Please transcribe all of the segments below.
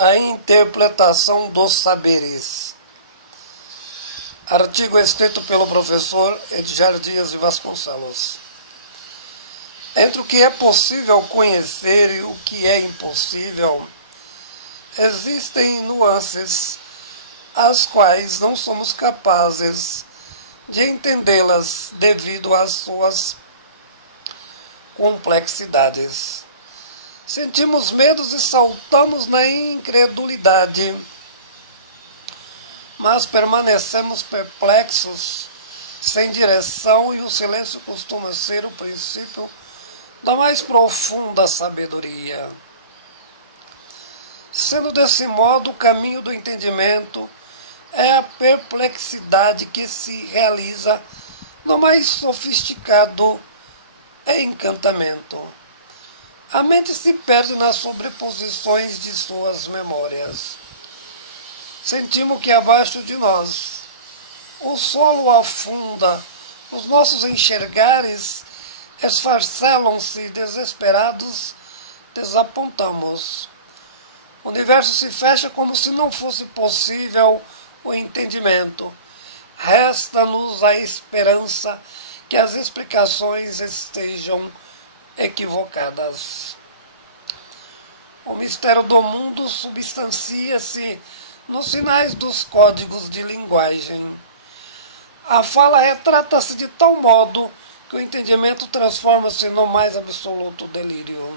A interpretação dos saberes. Artigo escrito pelo professor Edgar Dias de Vasconcelos. Entre o que é possível conhecer e o que é impossível, existem nuances as quais não somos capazes de entendê-las devido às suas complexidades. Sentimos medos e saltamos na incredulidade, mas permanecemos perplexos, sem direção, e o silêncio costuma ser o princípio da mais profunda sabedoria. Sendo desse modo, o caminho do entendimento é a perplexidade que se realiza no mais sofisticado encantamento. A mente se perde nas sobreposições de suas memórias. Sentimos que abaixo de nós o solo afunda, os nossos enxergares esfarcelam-se, desesperados, desapontamos. O universo se fecha como se não fosse possível o entendimento. Resta-nos a esperança que as explicações estejam equivocadas. O mistério do mundo substancia-se nos sinais dos códigos de linguagem. A fala retrata-se de tal modo que o entendimento transforma-se no mais absoluto delírio.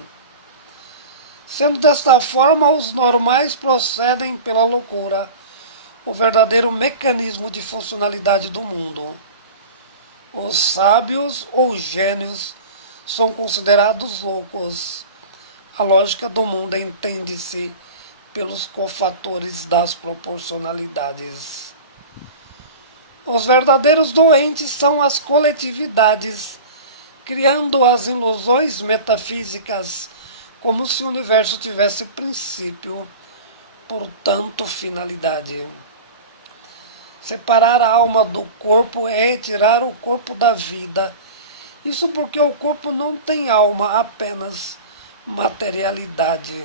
Sendo desta forma, os normais procedem pela loucura, o verdadeiro mecanismo de funcionalidade do mundo. Os sábios ou gênios são considerados loucos. A lógica do mundo entende-se pelos cofatores das proporcionalidades. Os verdadeiros doentes são as coletividades, criando as ilusões metafísicas, como se o universo tivesse princípio, portanto finalidade. Separar a alma do corpo é retirar o corpo da vida. Isso porque o corpo não tem alma, apenas materialidade.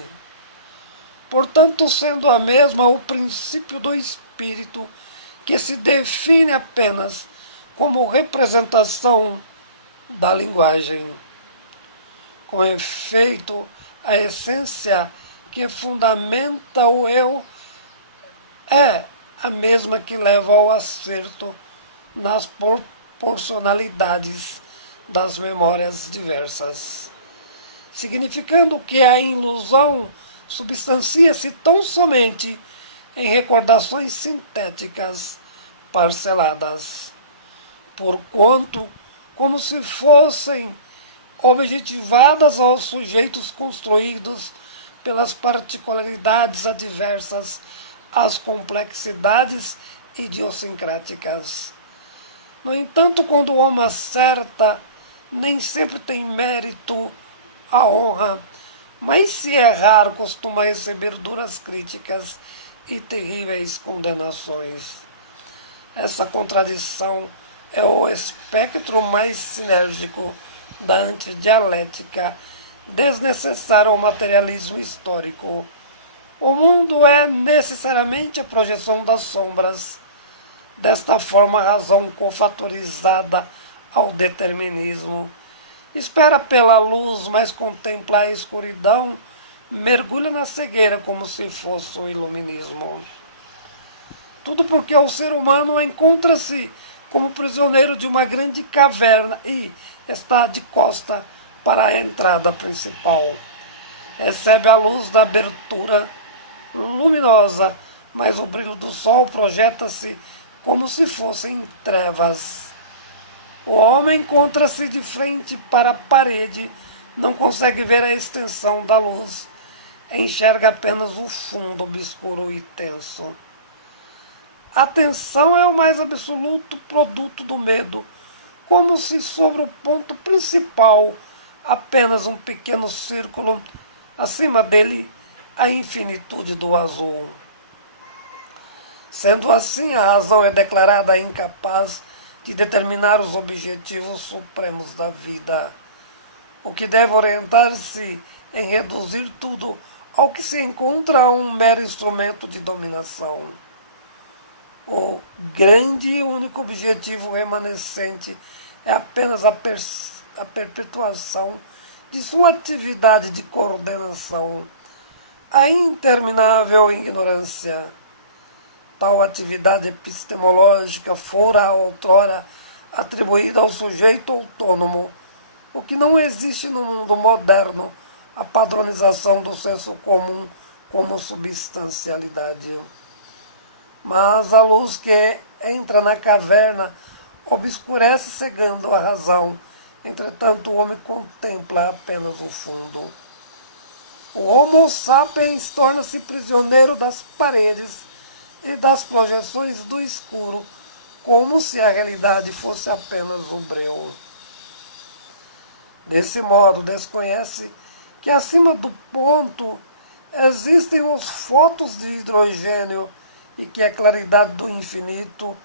Portanto, sendo a mesma o princípio do espírito, que se define apenas como representação da linguagem. Com efeito, a essência que fundamenta o eu é a mesma que leva ao acerto nas proporcionalidades das memórias diversas, significando que a ilusão substancia-se tão somente em recordações sintéticas parceladas, porquanto como se fossem objetivadas aos sujeitos construídos pelas particularidades adversas às complexidades idiosincráticas. No entanto, quando o homem acerta, nem sempre tem mérito a honra, mas se errar, costuma receber duras críticas e terríveis condenações. Essa contradição é o espectro mais sinérgico da antidialética desnecessária ao materialismo histórico. O mundo é necessariamente a projeção das sombras. Desta forma, a razão cofatorizada ao determinismo espera pela luz, mas contempla a escuridão, mergulha na cegueira como se fosse o iluminismo. Tudo porque o ser humano encontra-se como prisioneiro de uma grande caverna e está de costa para a entrada principal. Recebe a luz da abertura luminosa, mas o brilho do sol projeta-se como se fossem trevas. O homem encontra-se de frente para a parede, não consegue ver a extensão da luz, enxerga apenas o fundo obscuro e tenso. A tensão é o mais absoluto produto do medo, como se sobre o ponto principal, apenas um pequeno círculo, acima dele a infinitude do azul. Sendo assim, a razão é declarada incapaz de determinar os objetivos supremos da vida, o que deve orientar-se em reduzir tudo ao que se encontra um mero instrumento de dominação. O grande e único objetivo remanescente é apenas a perpetuação de sua atividade de coordenação, a interminável ignorância. Tal atividade epistemológica fora outrora atribuída ao sujeito autônomo, o que não existe no mundo moderno, a padronização do senso comum como substancialidade. Mas a luz que entra na caverna obscurece cegando a razão. Entretanto, o homem contempla apenas o fundo. O Homo sapiens torna-se prisioneiro das paredes e das projeções do escuro, como se a realidade fosse apenas um breu. Desse modo, desconhece que acima do ponto existem os fótons de hidrogênio e que a claridade do infinito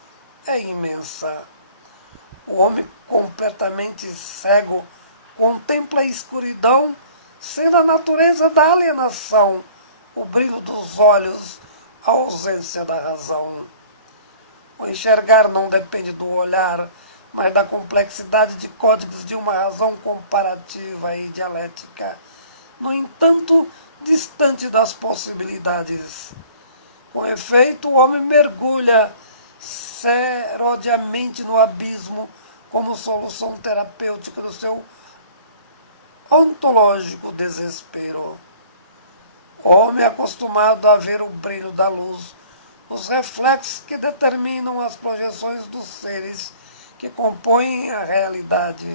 é imensa. O homem completamente cego contempla a escuridão, sendo a natureza da alienação, o brilho dos olhos, a ausência da razão. O enxergar não depende do olhar, mas da complexidade de códigos de uma razão comparativa e dialética, no entanto, distante das possibilidades. Com efeito, o homem mergulha serodiamente no abismo como solução terapêutica do seu ontológico desespero. O homem é acostumado a ver o brilho da luz, os reflexos que determinam as projeções dos seres que compõem a realidade.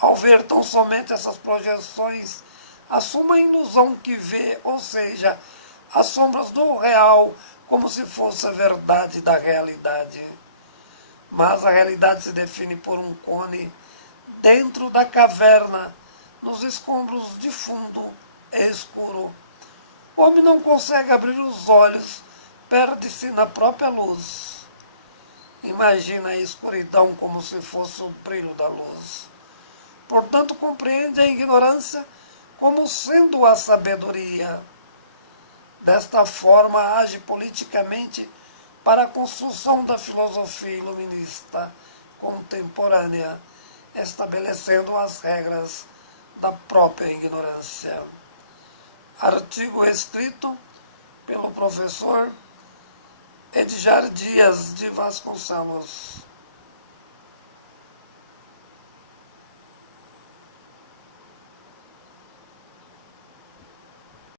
Ao ver tão somente essas projeções, assume a ilusão que vê, ou seja, as sombras do real, como se fosse a verdade da realidade. Mas a realidade se define por um cone dentro da caverna, nos escombros de fundo escuro. O homem não consegue abrir os olhos, perde-se na própria luz. Imagina a escuridão como se fosse o brilho da luz. Portanto, compreende a ignorância como sendo a sabedoria. Desta forma, age politicamente para a construção da filosofia iluminista contemporânea, estabelecendo as regras da própria ignorância. Artigo escrito pelo professor Edjar Dias de Vasconcelos.